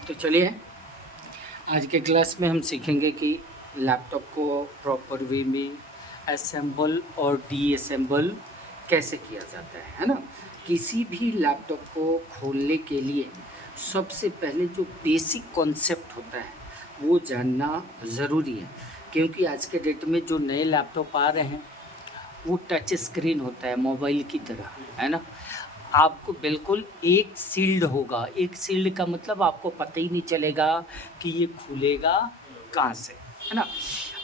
तो चलिए आज के क्लास में हम सीखेंगे कि लैपटॉप को प्रॉपर वे में असेंबल और डीअसेंबल कैसे किया जाता है ना। किसी भी लैपटॉप को खोलने के लिए सबसे पहले जो बेसिक कॉन्सेप्ट होता है वो जानना ज़रूरी है, क्योंकि आज के डेट में जो नए लैपटॉप आ रहे हैं वो टच स्क्रीन होता है मोबाइल की तरह, है ना। आपको बिल्कुल एक सील्ड होगा, एक सील्ड का मतलब आपको पता ही नहीं चलेगा कि ये खुलेगा कहाँ से, है ना।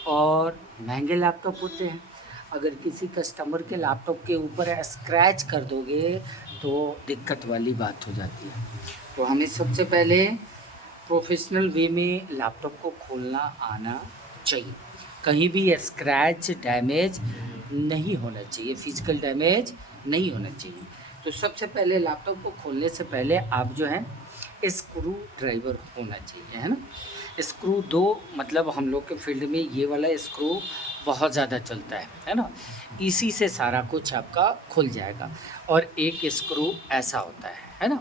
और महंगे लैपटॉप होते हैं, अगर किसी कस्टमर के लैपटॉप के ऊपर स्क्रैच कर दोगे तो दिक्कत वाली बात हो जाती है। तो हमें सबसे पहले प्रोफेशनल वे में लैपटॉप को खोलना आना चाहिए। कहीं भी स्क्रैच डैमेज नहीं होना चाहिए, फिजिकल डैमेज नहीं होना चाहिए। तो सबसे पहले लैपटॉप को खोलने से पहले आप जो है स्क्रू ड्राइवर होना चाहिए, है ना। स्क्रू दो, मतलब हम लोग के फील्ड में ये वाला स्क्रू बहुत ज़्यादा चलता है ना। इसी से सारा कुछ आपका खुल जाएगा। और एक स्क्रू ऐसा होता है ना,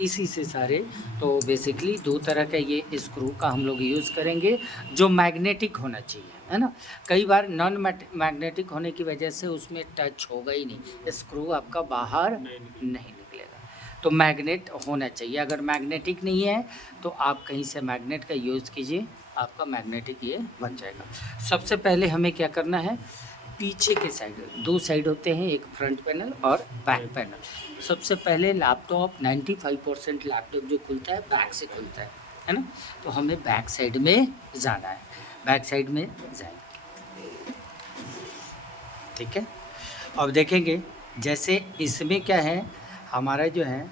इसी से सारे। तो बेसिकली दो तरह का ये स्क्रू का हम लोग यूज़ करेंगे, जो मैग्नेटिक होना चाहिए, है ना। कई बार नॉन मैग्नेटिक होने की वजह से उसमें टच होगा ही नहीं, स्क्रू आपका बाहर नहीं निकलेगा। तो मैग्नेट होना चाहिए। अगर मैग्नेटिक नहीं है तो आप कहीं से मैग्नेट का यूज़ कीजिए, आपका मैग्नेटिक ये बन जाएगा। सबसे पहले हमें क्या करना है, पीछे के साइड दो साइड होते हैं, एक फ्रंट पैनल और बैक पैनल। सबसे पहले लैपटॉप 95% लैपटॉप जो खुलता है बैक से खुलता है ना। तो हमें बैक साइड में जाना है, बैक साइड में जाएंगे, ठीक है। अब देखेंगे जैसे इसमें क्या है, हमारा जो है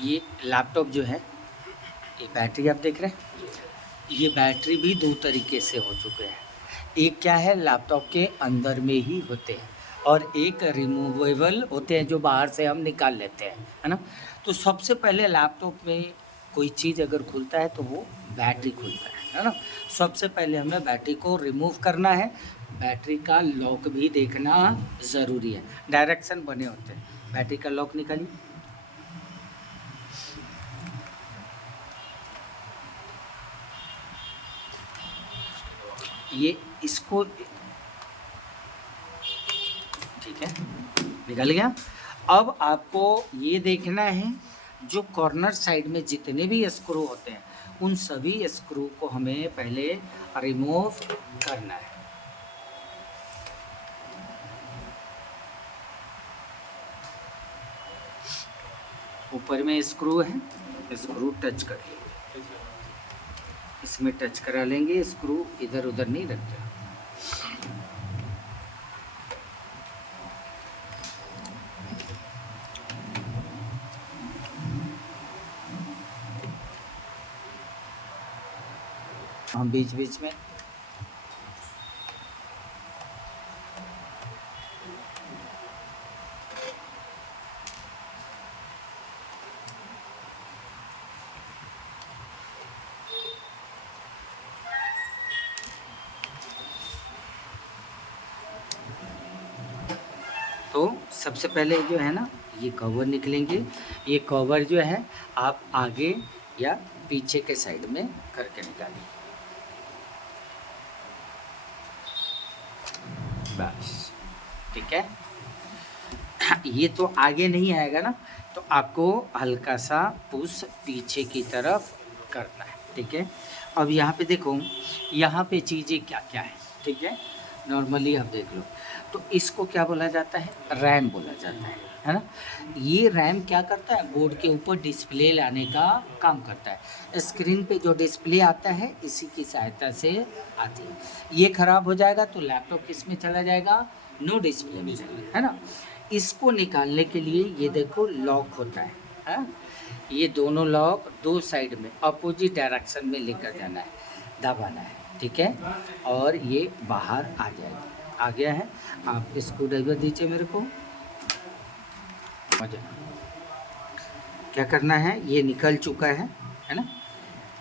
ये लैपटॉप जो है, ये बैटरी आप देख रहे हैं, ये बैटरी भी दो तरीके से हो चुके हैं। एक क्या है, लैपटॉप के अंदर में ही होते हैं, और एक रिमूवेबल होते हैं जो बाहर से हम निकाल लेते हैं, है ना। तो सबसे पहले लैपटॉप में कोई चीज़ अगर खुलता है तो वो बैटरी खुलता है ना। सबसे पहले हमें बैटरी को रिमूव करना है। बैटरी का लॉक भी देखना ज़रूरी है, डायरेक्शन बने होते हैं। बैटरी का लॉक निकालिए, ये इसको, ठीक है, निकल गया। अब आपको ये देखना है जो कॉर्नर साइड में जितने भी स्क्रू होते हैं उन सभी स्क्रू को हमें पहले रिमूव करना है। ऊपर में स्क्रू है, स्क्रू टच करिए, इसमें टच करा लेंगे, स्क्रू इधर उधर नहीं रखते। हम बीच बीच में तो सबसे पहले जो है ना ये कवर निकलेंगे। ये कवर जो है आप आगे या पीछे के साइड में करके निकालिए, बस, ठीक है। ये तो आगे नहीं आएगा ना, तो आपको हल्का सा पुश पीछे की तरफ करना है, ठीक है। अब यहाँ पे देखो, यहाँ पे चीज़ें क्या क्या है, ठीक है। नॉर्मली आप देख लो, तो इसको क्या बोला जाता है, रैम बोला जाता है ना। ये रैम क्या करता है, बोर्ड के ऊपर डिस्प्ले लाने का काम करता है। स्क्रीन पे जो डिस्प्ले आता है इसी की सहायता से आती है। ये ख़राब हो जाएगा तो लैपटॉप किस में चला जाएगा, नो डिस्प्ले में जाएगा, है ना। इसको निकालने के लिए ये देखो लॉक होता है। ये दोनों लॉक दो साइड में अपोजिट डायरेक्शन में लेकर जाना है, दबाना है, ठीक है। और ये बाहर आ जाएगा, आ गया है। आप स्क्रू ड्राइवर दीजिए मेरे को, मजा। क्या करना है, ये निकल चुका है ना।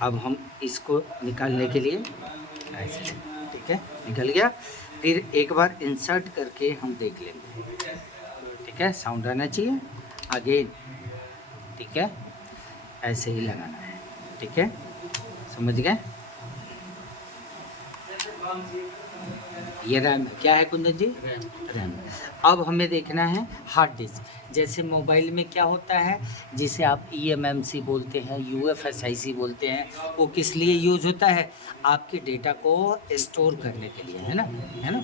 अब हम इसको निकालने के लिए ऐसे, ठीक है, निकल गया। फिर एक बार इंसर्ट करके हम देख लेंगे, ठीक है, साउंड आना चाहिए। अगेन ठीक है, ऐसे ही लगाना है, ठीक है, समझ गए। ये रैम क्या है कुंदन जी? रैम। अब हमें देखना है हार्ड डिस्क। जैसे मोबाइल में क्या होता है, जिसे आप eMMC बोलते हैं, UFSIC बोलते हैं, वो किस लिए यूज़ होता है? आपके डेटा को स्टोर करने के लिए, है ना, है ना।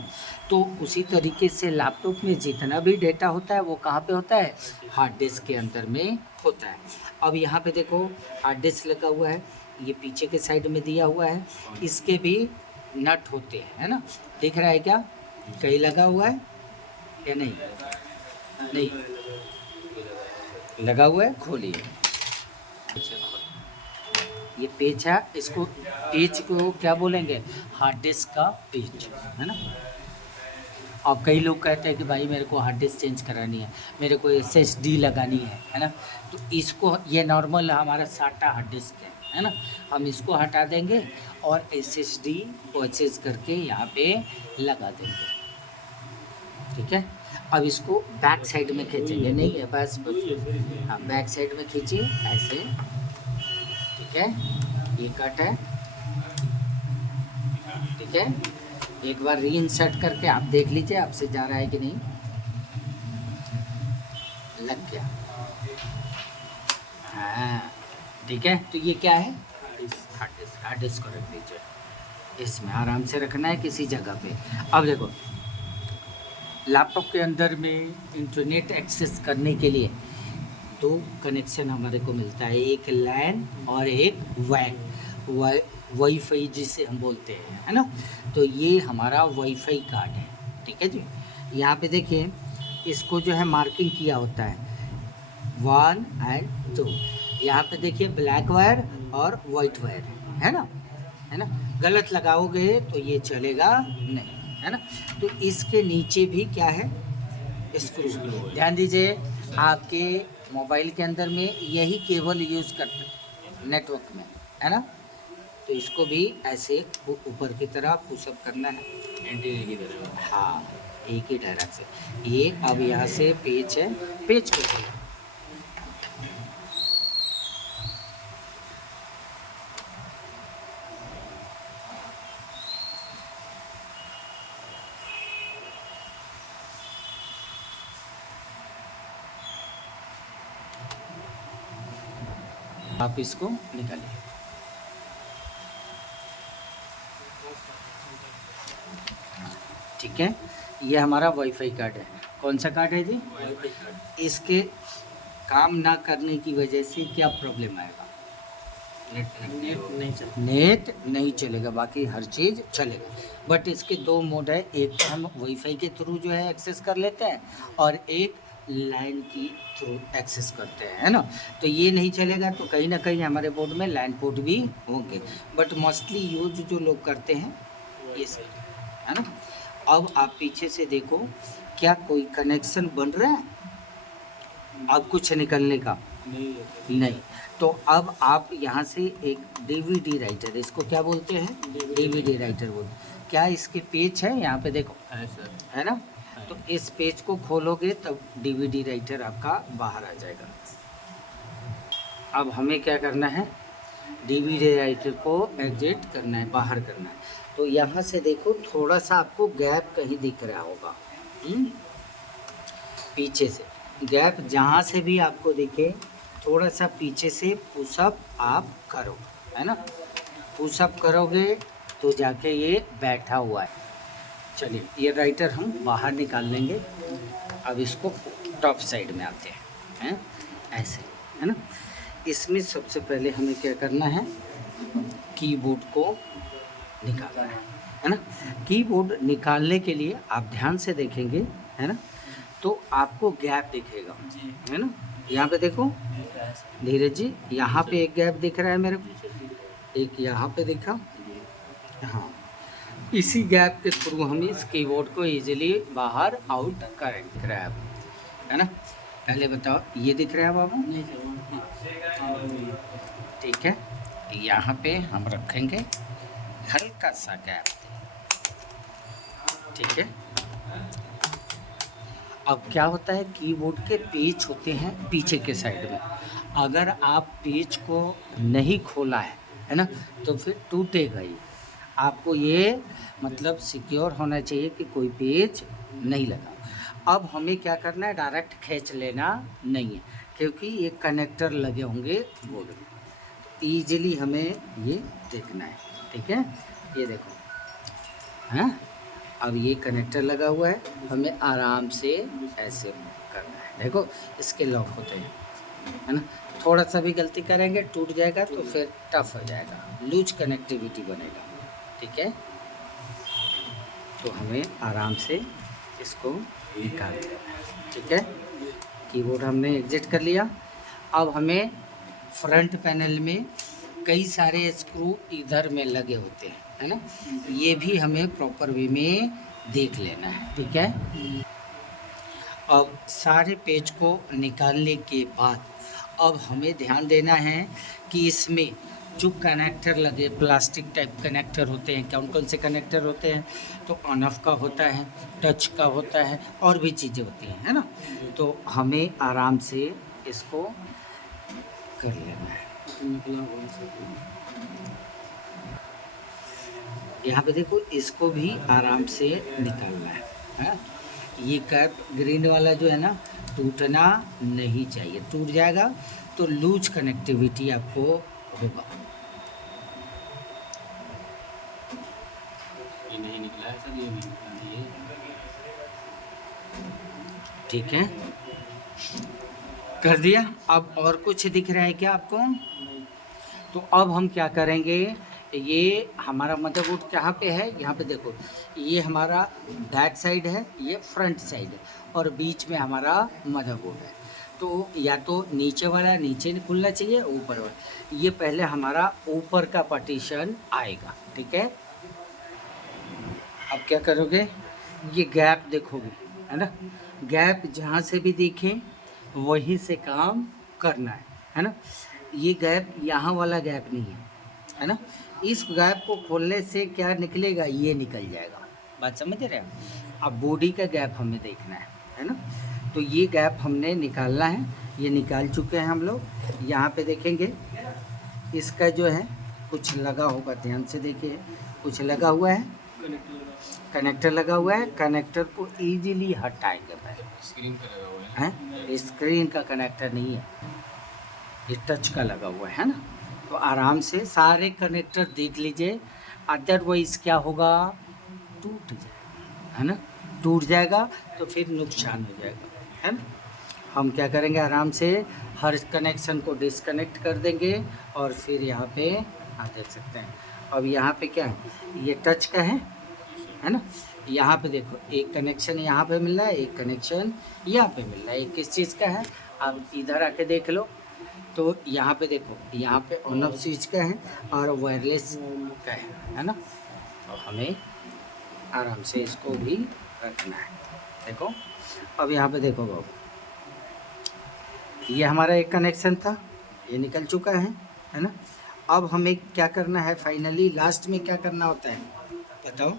तो उसी तरीके से लैपटॉप में जितना भी डेटा होता है वो कहाँ पे होता है? हार्ड डिस्क के अंदर में होता है। अब यहाँ पे देखो हार्ड डिस्क लगा हुआ है, ये पीछे के साइड में दिया हुआ है, इसके भी नट होते हैं, है ना। दिख रहा है क्या? कहीं लगा हुआ है या नहीं? नहीं लगा हुआ है, खोलिए। ये पेज है, इसको पेज को क्या बोलेंगे? हार्ड डिस्क का पेज, है ना। अब कई लोग कहते हैं कि भाई मेरे को हार्ड डिस्क चेंज करानी है, मेरे को SSD लगानी है ना। तो इसको, ये नॉर्मल हमारा साटा हार्ड डिस्क है ना, हम इसको हटा देंगे और SSD परचेज करके यहाँ पे लगा देंगे, ठीक है। अब इसको बैक साइड में खींचेंगे, नहीं है बस हाँ, बैक साइड में खींचिए ऐसे, ठीक है। ये कट है, ठीक है। एक बार री इंसर्ट करके आप देख लीजिए आपसे जा रहा है कि नहीं। लग गया, हाँ, ठीक है। तो ये क्या है? हार्ड डिस्क को रख दीजिए, इसमें आराम से रखना है किसी जगह पे। अब देखो लैपटॉप के अंदर में इंटरनेट एक्सेस करने के लिए दो कनेक्शन हमारे को मिलता है, एक लैन और एक वैन, वाईफाई जिसे हम बोलते हैं, है ना। तो ये हमारा वाईफाई कार्ड है, ठीक है जी। यहाँ पे देखिए इसको जो है मार्किंग किया होता है 1 और 2। यहाँ पे देखिए ब्लैक वायर और वाइट वायर है ना, है ना। गलत लगाओगे तो ये चलेगा नहीं, है ना। तो इसके नीचे भी क्या है? स्क्रू। ध्यान दीजिए आपके मोबाइल के अंदर में यही केबल यूज़ करते हैं नेटवर्क में, है ना। तो इसको भी ऐसे ऊपर की तरह पुशअप करना है, एंटीना की तरह, हाँ, एक ही डायरेक्ट से। ये अब यहाँ से पेच है, पेच को खोलो। आप इसको निकालिए, ठीक है। ये हमारा वाईफाई कार्ड है। कौन सा कार्ड है जी? Wifi card. इसके काम ना करने की वजह से क्या प्रॉब्लम आएगा? नेट नहीं चलेगा, बाकी हर चीज़ चलेगा। बट इसके दो मोड है, एक तो हम वाईफाई के थ्रू जो है एक्सेस कर लेते हैं और एक लैन की थ्रू एक्सेस करते हैं, है ना। तो ये नहीं चलेगा, तो कहीं ना कहीं हमारे बोर्ड में लैन पोर्ट भी होंगे, बट मोस्टली यूज जो लोग करते हैं ये सही, है ना। अब आप पीछे से देखो क्या कोई कनेक्शन बन रहा है? अब कुछ निकलने का नहीं। तो अब आप यहाँ से एक DVD राइटर, इसको क्या बोलते हैं? DVD राइटर बोलते। क्या इसके पेज है? यहाँ पे देखो है ना। तो इस पेज को खोलोगे तब DVD राइटर आपका बाहर आ जाएगा। अब हमें क्या करना है? DVD राइटर को एग्जिट करना है, बाहर करना है। तो यहाँ से देखो थोड़ा सा आपको गैप कहीं दिख रहा होगा, पीछे से गैप, जहाँ से भी आपको दिखे थोड़ा सा पीछे से पुशअप आप करो, है ना। पुशअप करोगे तो जाके ये बैठा हुआ है। चलिए ये राइटर हम बाहर निकाल लेंगे। अब इसको टॉप साइड में आते हैं, ऐसे, है ना। इसमें सबसे पहले हमें क्या करना है? कीबोर्ड को निकालना है ना। कीबोर्ड निकालने के लिए आप ध्यान से देखेंगे, है ना, तो आपको गैप दिखेगा, है ना। यहाँ पे देखो धीरज जी, यहाँ पे एक गैप दिख रहा है मेरे को, एक यहाँ पे दिखा, हाँ। इसी गैप के थ्रू हम इस कीबोर्ड को इजीली बाहर आउट करेंगे, ग्रैब, है ना। पहले बताओ ये दिख रहा है बाबू? ठीक है, यहाँ पे हम रखेंगे हल्का सा गैप, ठीक है। अब क्या होता है, कीबोर्ड के पेज होते हैं पीछे के साइड में, अगर आप पेज को नहीं खोला है ना, तो फिर टूटेगा ही। आपको ये मतलब सिक्योर होना चाहिए कि कोई पेज नहीं लगा। अब हमें क्या करना है, डायरेक्ट खींच लेना नहीं है, क्योंकि ये कनेक्टर लगे होंगे बोर्ड में, ईजिली हमें ये देखना है। ठीक है, ये देखो, हैं, अब ये कनेक्टर लगा हुआ है, हमें आराम से ऐसे करना है। देखो इसके लॉक होते हैं, है ना, थोड़ा सा भी गलती करेंगे टूट जाएगा, तो फिर टफ हो जाएगा, लूज कनेक्टिविटी बनेगा। ठीक है, तो हमें आराम से इसको निकाल देना है। ठीक है, कीबोर्ड हमने एग्जिट कर लिया। अब हमें फ्रंट पैनल में कई सारे स्क्रू इधर में लगे होते हैं, है ना, ये भी हमें प्रॉपर वे में देख लेना है। ठीक है, अब सारे पेज को निकालने के बाद अब हमें ध्यान देना है कि इसमें जो कनेक्टर लगे, प्लास्टिक टाइप कनेक्टर होते हैं, कौन कौन से कनेक्टर होते हैं, तो ऑन ऑफ का होता है, टच का होता है, और भी चीज़ें होती हैं, है ना, तो हमें आराम से इसको कर लेना है। यहाँ पे देखो, इसको भी आराम से निकालना है। ये कैप ग्रीन वाला जो है ना, टूटना नहीं चाहिए, टूट जाएगा तो लूज कनेक्टिविटी आपको होगा। ये नहीं निकला है सर, ये भी निकला है। ठीक है, कर दिया। अब और कुछ दिख रहा है क्या आपको? तो अब हम क्या करेंगे, ये हमारा मदरबोर्ड कहाँ पे है, यहाँ पे देखो, ये हमारा बैक साइड है, ये फ्रंट साइड है, और बीच में हमारा मदरबोर्ड है। तो या तो नीचे वाला नीचे खुलना चाहिए, ऊपर वाला, ये पहले हमारा ऊपर का पार्टीशन आएगा। ठीक है, अब क्या करोगे, ये गैप देखोगे, है ना, गैप जहाँ से भी देखें वहीं से काम करना है ना। ये गैप यहाँ वाला गैप नहीं है ना, इस गैप को खोलने से क्या निकलेगा, ये निकल जाएगा। बात समझ रहे हैं? अब बॉडी का गैप हमें देखना है ना, तो ये गैप हमने निकालना है, ये निकाल चुके हैं हम लोग। यहाँ पे देखेंगे इसका जो है कुछ लगा होगा, ध्यान से देखिए, कुछ लगा हुआ है, कनेक्टर लगा हुआ है, कनेक्टर को इजीली हटाएंगे पहले। स्क्रीन का लगा हुआ है, स्क्रीन का कनेक्टर नहीं है, ये टच का लगा हुआ है ना। तो आराम से सारे कनेक्टर देख लीजिए, अदरवाइज क्या होगा, टूट जाएगा, है ना, टूट जाएगा तो फिर नुकसान हो जाएगा, है ना। हम क्या करेंगे, आराम से हर कनेक्शन को डिस्कनेक्ट कर देंगे, और फिर यहाँ पे देख सकते हैं। अब यहाँ पे क्या है, ये टच का है ना, यहाँ पे देखो एक कनेक्शन यहाँ पे मिल रहा है, एक कनेक्शन यहाँ पे मिल रहा है, ये किस चीज़ का है, आप इधर आके देख लो। तो यहाँ पे देखो, यहाँ पे ऑन ऑफ स्विच का है और वायरलेस का है ना, तो हमें आराम से इसको भी रखना है। देखो, अब यहाँ पे देखो बाबू, ये हमारा एक कनेक्शन था, ये निकल चुका है ना। अब हमें क्या करना है, फाइनली लास्ट में क्या करना होता है बताओ,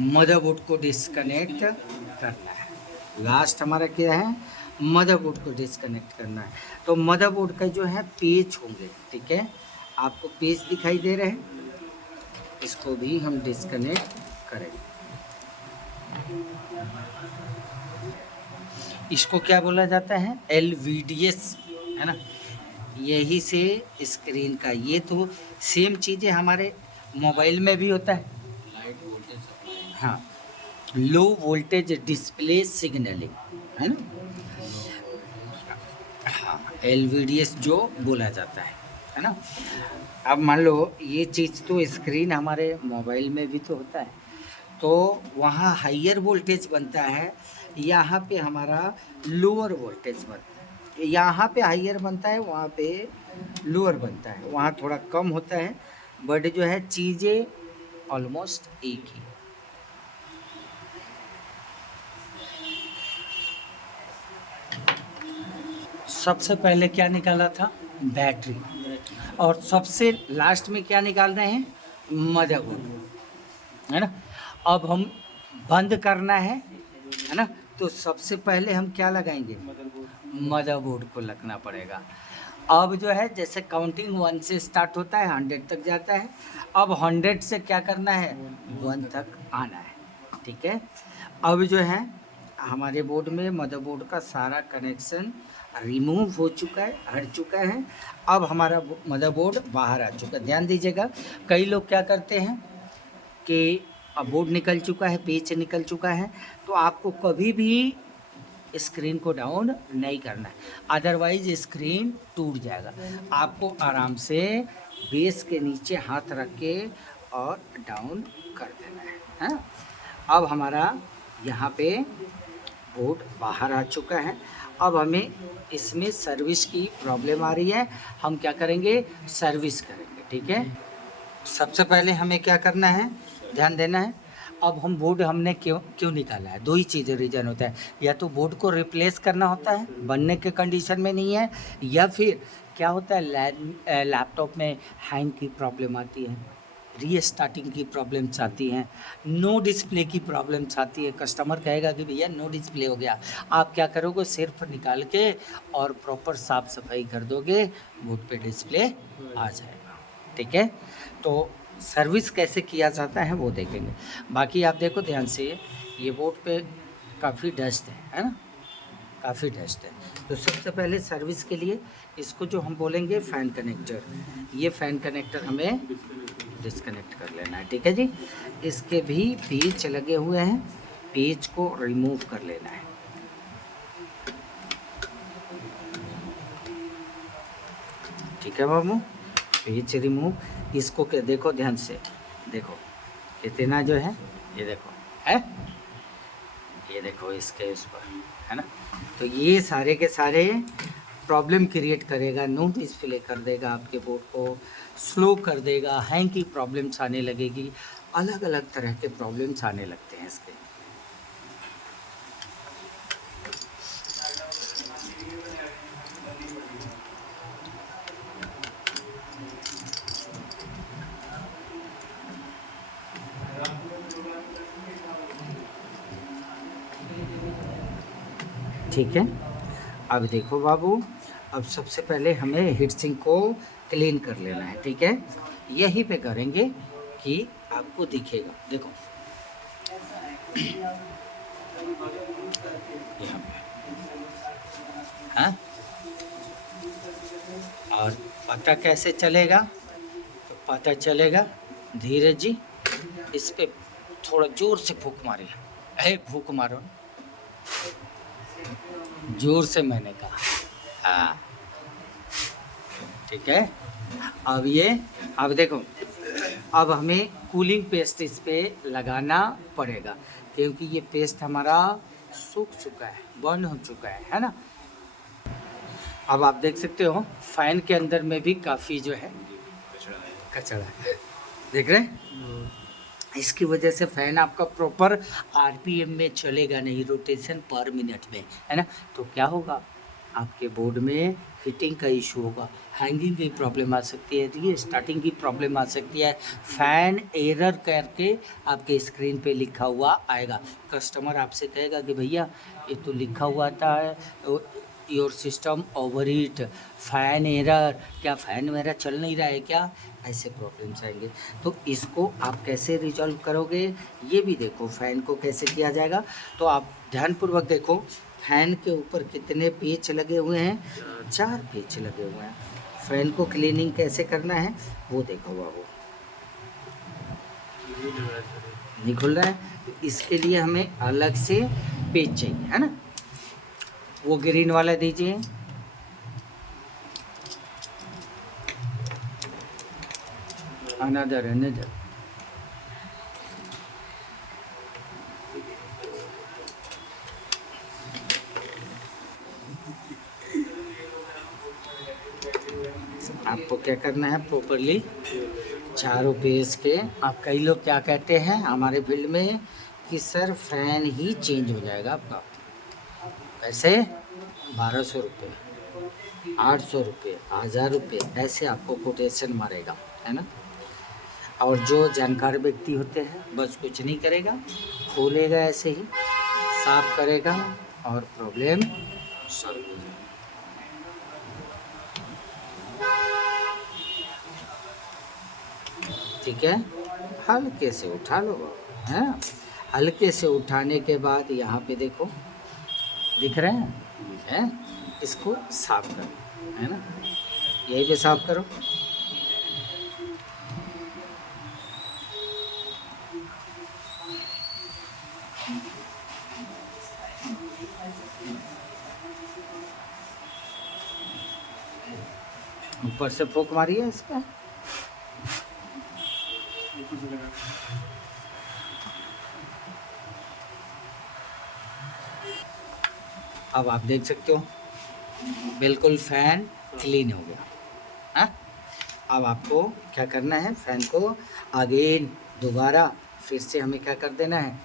मदरबोर्ड को डिस्कनेक्ट करना है। लास्ट हमारा क्या है, मदरबोर्ड को डिस्कनेक्ट करना है। तो मदरबोर्ड का जो है पेज होंगे, ठीक है, आपको पेज दिखाई दे रहे हैं, इसको भी हम डिस्कनेक्ट करेंगे। इसको क्या बोला जाता है, LVDS, है ना, यही से स्क्रीन का, ये तो सेम चीज़ें हमारे मोबाइल में भी होता है, लाइट वोल्टेज सप्लाई, हाँ, लो वोल्टेज डिस्प्ले सिग्नलिंग, है ना, हाँ, LVDS जो बोला जाता है ना। अब मान लो ये चीज़ तो स्क्रीन हमारे मोबाइल में भी तो होता है, तो वहाँ हाइयर वोल्टेज बनता है, यहाँ पे हमारा लोअर वोल्टेज बनता है, यहाँ पे हाइयर बनता है, वहाँ पे लोअर बनता है, वहाँ थोड़ा कम होता है, बट जो है चीज़ें ऑलमोस्ट एक ही। सबसे पहले क्या निकाला था, बैटरी, और सबसे लास्ट में क्या निकाल रहे हैं, मदरबोर्ड, है ना। अब हम बंद करना है ना, तो सबसे पहले हम क्या लगाएंगे, मदरबोर्ड को लगना पड़ेगा। अब जो है जैसे काउंटिंग 1 से स्टार्ट होता है 100 तक जाता है, अब 100 से क्या करना है, 1 तक आना है, ठीक है। अब जो है हमारे बोर्ड में मदरबोर्ड का सारा कनेक्शन रिमूव हो चुका है, हट चुका है। अब हमारा मदरबोर्ड बाहर आ चुका है। ध्यान दीजिएगा, कई लोग क्या करते हैं कि अब बोर्ड निकल चुका है, पेच निकल चुका है, तो आपको कभी भी स्क्रीन को डाउन नहीं करना है, अदरवाइज स्क्रीन टूट जाएगा। आपको आराम से बेस के नीचे हाथ रख के और डाउन कर देना है, हाँ। अब हमारा यहाँ पे बोर्ड बाहर आ चुका है। अब हमें इसमें सर्विस की प्रॉब्लम आ रही है, हम क्या करेंगे, सर्विस करेंगे, ठीक है। सबसे पहले हमें क्या करना है, ध्यान देना है। अब हम बोर्ड हमने क्यों क्यों निकाला है, 2 ही चीज़ें रीज़न होता है, या तो बोर्ड को रिप्लेस करना होता है, बनने के कंडीशन में नहीं है, या फिर क्या होता है लैपटॉप में हैंग की प्रॉब्लम आती है, रीस्टार्टिंग की प्रॉब्लम्स आती हैं, नो डिस्प्ले की प्रॉब्लम्स आती है। कस्टमर कहेगा कि भैया नो डिस्प्ले हो गया, आप क्या करोगे, सिर्फ निकाल के और प्रॉपर साफ़ सफाई कर दोगे, बोर्ड पे डिस्प्ले आ जाएगा, ठीक है। तो सर्विस कैसे किया जाता है वो देखेंगे। बाकी आप देखो ध्यान से, ये बोर्ड पे काफ़ी डस्ट है ना, काफ़ी डस्ट है। तो सबसे पहले सर्विस के लिए इसको जो हम बोलेंगे फ़ैन कनेक्टर, ये फ़ैन कनेक्टर हमें डिस्कनेक्ट कर लेना है, ठीक है जी। इसके भी पेच लगे हुए हैं, पेच को रिमूव कर लेना है, ठीक है बाबू। पेच रिमूव, इसको क्या देखो ध्यान से, देखो इतना जो है, ये देखो है, ये देखो इसके उस पर है ना। तो ये सारे के सारे प्रॉब्लम क्रिएट करेगा, नो डिस्प्ले कर देगा, आपके बोर्ड को स्लो कर देगा, हैंग की प्रॉब्लम्स आने लगेगी, अलग अलग तरह के प्रॉब्लम्स आने लगते हैं इसके। ठीक है, अब देखो बाबू, अब सबसे पहले हमें हीट सिंक को क्लीन कर लेना है, ठीक है। यहीं पे करेंगे कि आपको दिखेगा, देखो यहाँ पे, हाँ। और पता कैसे चलेगा, तो पता चलेगा धीरे जी, इस पे थोड़ा जोर से फूंक मारिए, है फूंक मारो, जोर से मैंने कहा, हाँ ठीक है। अब देखो, अब हमें कूलिंग पेस्ट इस पे लगाना पड़ेगा, क्योंकि ये पेस्ट हमारा सूख चुका है, बर्न हो चुका है ना। अब आप देख सकते हो फैन के अंदर में भी काफ़ी जो है कचरा है, देख रहे हैं। इसकी वजह से फ़ैन आपका प्रॉपर आरपीएम में चलेगा नहीं, रोटेशन पर मिनट में, है ना। तो क्या होगा, आपके बोर्ड में हीटिंग का इशू होगा, हैंगिंग की प्रॉब्लम आ सकती है, री स्टार्टिंग की प्रॉब्लम आ सकती है, फ़ैन एरर करके आपके स्क्रीन पे लिखा हुआ आएगा। कस्टमर आपसे कहेगा कि भैया ये तो लिखा हुआ था your system overheat, fan error, क्या फ़ैन मेरा चल नहीं रहा है क्या, ऐसे प्रॉब्लम्स आएंगे। तो इसको आप कैसे रिजॉल्व करोगे, ये भी देखो, फ़ैन को कैसे किया जाएगा। तो आप ध्यानपूर्वक देखो, फैन के ऊपर कितने पेच लगे हुए हैं, 4 पेच लगे हुए हैं। फैन को क्लीनिंग कैसे करना है वो देखो बाबू, नहीं खुल रहा है, तो इसके लिए हमें अलग से पेच चाहिए, है ना। वो ग्रीन वाला दीजिए, अनदर आपको क्या करना है, प्रॉपरली चारों पेज के। आप कई लोग क्या कहते हैं हमारे फील्ड में कि सर फैन ही चेंज हो जाएगा आपका, पैसे 1200 रुपये, 800 रुपये, 1000 रुपये, ऐसे आपको कोटेशन मारेगा, है ना। और जो जानकार व्यक्ति होते हैं बस कुछ नहीं करेगा, खोलेगा ऐसे ही, साफ करेगा और प्रॉब्लम सॉल्व हो जाएगी। ठीक है, हल्के से उठा लो है। हल्के से उठाने के बाद यहाँ पे देखो, दिख रहे हैं, इसको साफ करो, है ना, यही पे साफ करो। ऊपर से फूंक मारिए इसका। अब आप देख सकते हो बिल्कुल फैन क्लीन हो गया। हाँ, अब आपको क्या करना है, फैन को अगेन दोबारा फिर से हमें क्या कर देना है,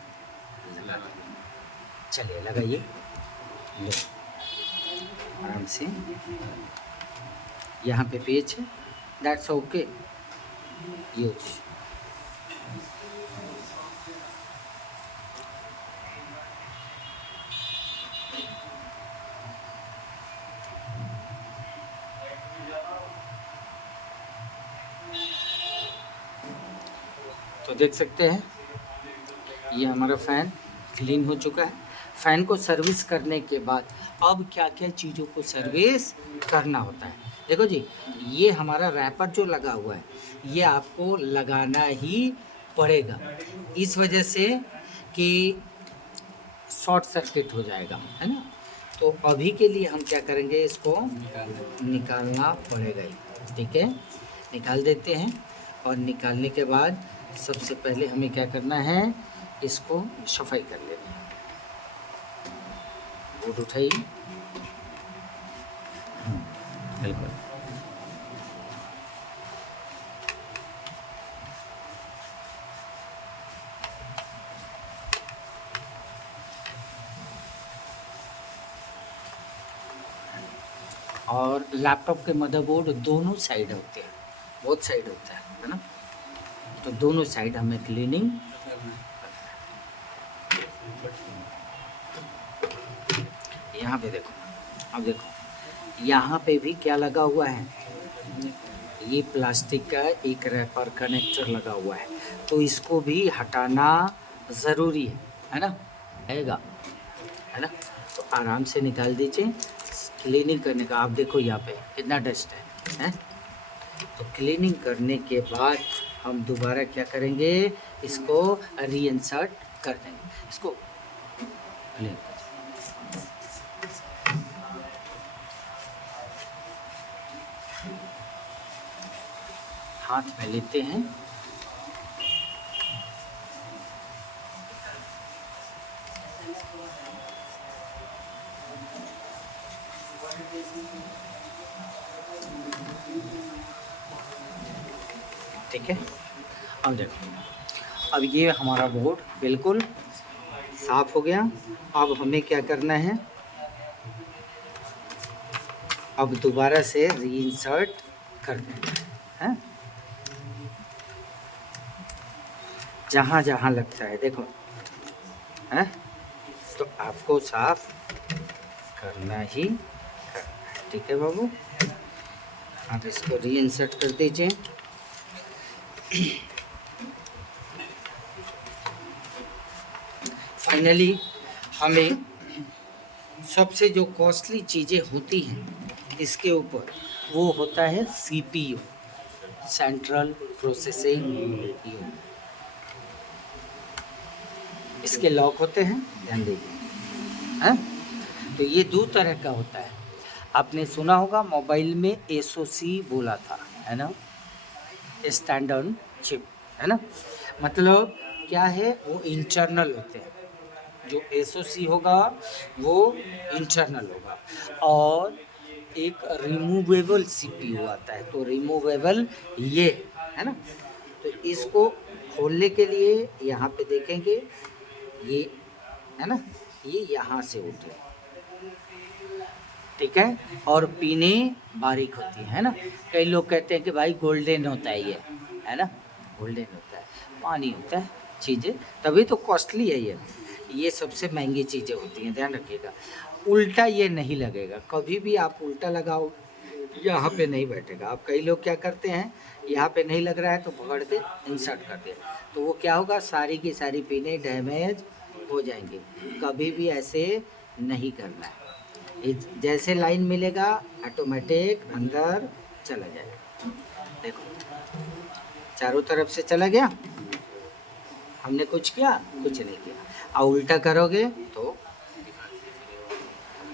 चलिए लगाइए, लो आराम से। यहाँ पे पेज है, दैट्स ओके, यूज। तो देख सकते हैं ये हमारा फ़ैन क्लीन हो चुका है। फ़ैन को सर्विस करने के बाद अब क्या क्या चीज़ों को सर्विस करना होता है, देखो जी, ये हमारा रैपर जो लगा हुआ है ये आपको लगाना ही पड़ेगा, इस वजह से कि शॉर्ट सर्किट हो जाएगा, है ना। तो अभी के लिए हम क्या करेंगे, इसको निकालना पड़ेगा ही। ठीक है, निकाल देते हैं। और निकालने के बाद सबसे पहले हमें क्या करना है, इसको सफाई कर लेना है। बोर्ड उठाइए, बिल्कुल। और लैपटॉप के मदरबोर्ड दोनों साइड होते हैं, बहुत साइड होता है ना, तो दोनों साइड हमें क्लीनिंग। यहाँ पे देखो, अब देखो यहाँ पे भी क्या लगा हुआ है, ये प्लास्टिक का एक रैपर कनेक्टर लगा हुआ है, तो इसको भी हटाना ज़रूरी है ना, है ना। तो आराम से निकाल दीजिए। क्लीनिंग करने का, आप देखो यहाँ पे कितना डस्ट है? तो क्लीनिंग करने के बाद हम दोबारा क्या करेंगे, इसको रीइंसर्ट कर देंगे, इसको क्लीन। हाथ में लेते हैं, ठीक है। अब देखो, अब ये हमारा बोर्ड बिल्कुल साफ हो गया। अब हमें क्या करना है, अब दोबारा से रीइंसर्ट कर देना है, जहाँ जहाँ लगता है देखो, है, तो आपको साफ करना ही करना है। ठीक है बाबू, आप इसको रीइंसर्ट कर दीजिए। फाइनली हमें सबसे जो कॉस्टली चीज़ें होती हैं इसके ऊपर, वो होता है CPU, सेंट्रल प्रोसेसिंग यूनिट। इसके लॉक होते हैं, ध्यान दीजिए, हैं। तो ये दो तरह का होता है, आपने सुना होगा मोबाइल में SoC बोला था, है ना, स्टैंडर्ड चिप, है ना। मतलब क्या है, वो इंटरनल होते हैं, जो SoC होगा वो इंटरनल होगा, और एक रिमूवेबल CPU आता है, तो रिमूवेबल ये, है ना। तो इसको खोलने के लिए यहाँ पे देखेंगे, ये है ना, ये यहाँ से उठे, ठीक है, और पीने बारीक होती है ना। कई लोग कहते हैं कि भाई गोल्डन होता है ये, है ना, गोल्डन होता है, पानी होता है चीज़ें, तभी तो कॉस्टली है ये। ये सबसे महंगी चीज़ें होती हैं, ध्यान रखिएगा। उल्टा ये नहीं लगेगा, कभी भी आप उल्टा लगाओ यहाँ पे नहीं बैठेगा। अब कई लोग क्या करते हैं, यहाँ पे नहीं लग रहा है तो पकड़ के इंसर्ट कर दिया, तो वो क्या होगा, सारी की सारी पिनें डैमेज हो जाएंगी। कभी भी ऐसे नहीं करना है। जैसे लाइन मिलेगा ऑटोमेटिक अंदर चला जाएगा। देखो चारों तरफ से चला गया, हमने कुछ किया, कुछ नहीं किया। और उल्टा करोगे तो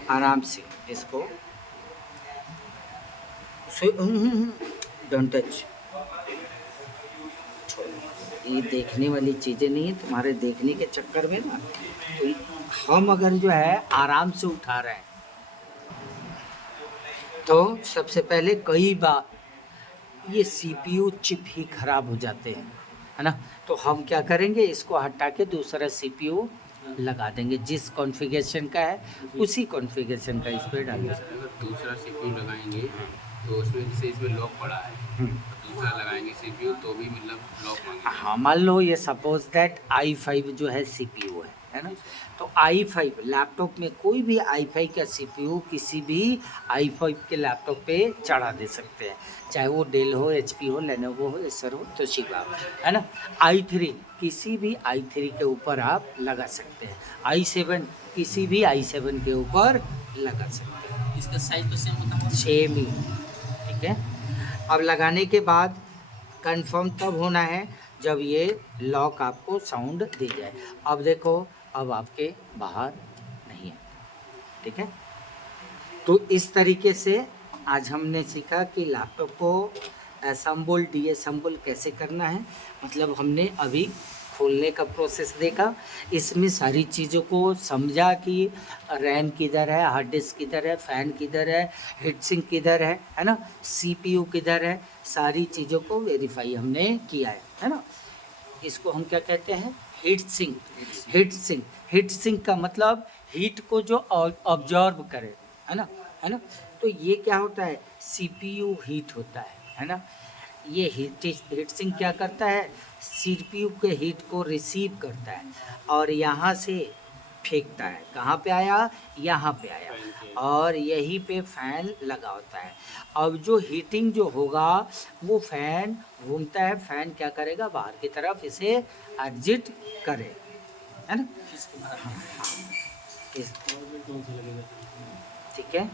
आराम से इसको डोंट टच। ये देखने वाली चीज़ें नहीं है, तुम्हारे देखने के चक्कर में ना, तो हम अगर जो है आराम से उठा रहे हैं तो सबसे पहले कई बार ये सीपीयू चिप ही खराब हो जाते हैं, है ना। तो हम क्या करेंगे, इसको हटा के दूसरा सीपीयू लगा देंगे, जिस कॉन्फ़िगरेशन का है उसी कॉन्फ़िगरेशन का इस पर डालेंगे। अगर दूसरा सीपीयू लगाएंगे तो उसमें जैसे इसमें लॉक पड़ा है, दूसरा लगाएंगे सीपीयू तो भी मतलब लॉक मांगेगा। हाँ, मान लो ये सपोज दैट i5 जो है सीपीयू है ना। तो i5 लैपटॉप में कोई भी i5 का सीपीयू किसी भी i5 के लैपटॉप पे चढ़ा दे सकते हैं, चाहे वो डेल हो, एचपी हो, लेनोवो हो, एसर हो, तोशिबा हो, है ना। i3 किसी भी i3 के ऊपर आप लगा सकते हैं, i7 किसी भी i7 के ऊपर लगा सकते हैं। इसका साइज तो सेम होता है? सेम ही, ठीक है। अब लगाने के बाद कंफर्म तब होना है जब ये लॉक आपको साउंड दे जाए। अब देखो, अब आपके बाहर नहीं है, ठीक है। तो इस तरीके से आज हमने सीखा कि लैपटॉप को असेंबल डीअसेंबल कैसे करना है। मतलब हमने अभी खोलने का प्रोसेस देखा, इसमें सारी चीज़ों को समझा कि रैम किधर है, हार्ड डिस्क किधर है, फ़ैन किधर है, हीट सिंक किधर है ना, सीपीयू किधर है, सारी चीज़ों को वेरीफाई हमने किया है ना। इसको हम क्या कहते हैं, हीट सिंक। हीट सिंक का मतलब हीट को जो ऑब्जॉर्ब करे, है ना। तो ये क्या होता है, सीपीयू हीट होता है ना। ये हीट सिंक क्या करता है, सीपीयू के हीट को रिसीव करता है और यहाँ से फेंकता है, कहाँ पे आया, यहाँ पे आया, और यहीं पे फैन लगा होता है। अब जो हीटिंग जो होगा वो फैन घूमता है, फैन क्या करेगा, बाहर की तरफ इसे एग्जिट करे, है ना। हाँ, ठीक है।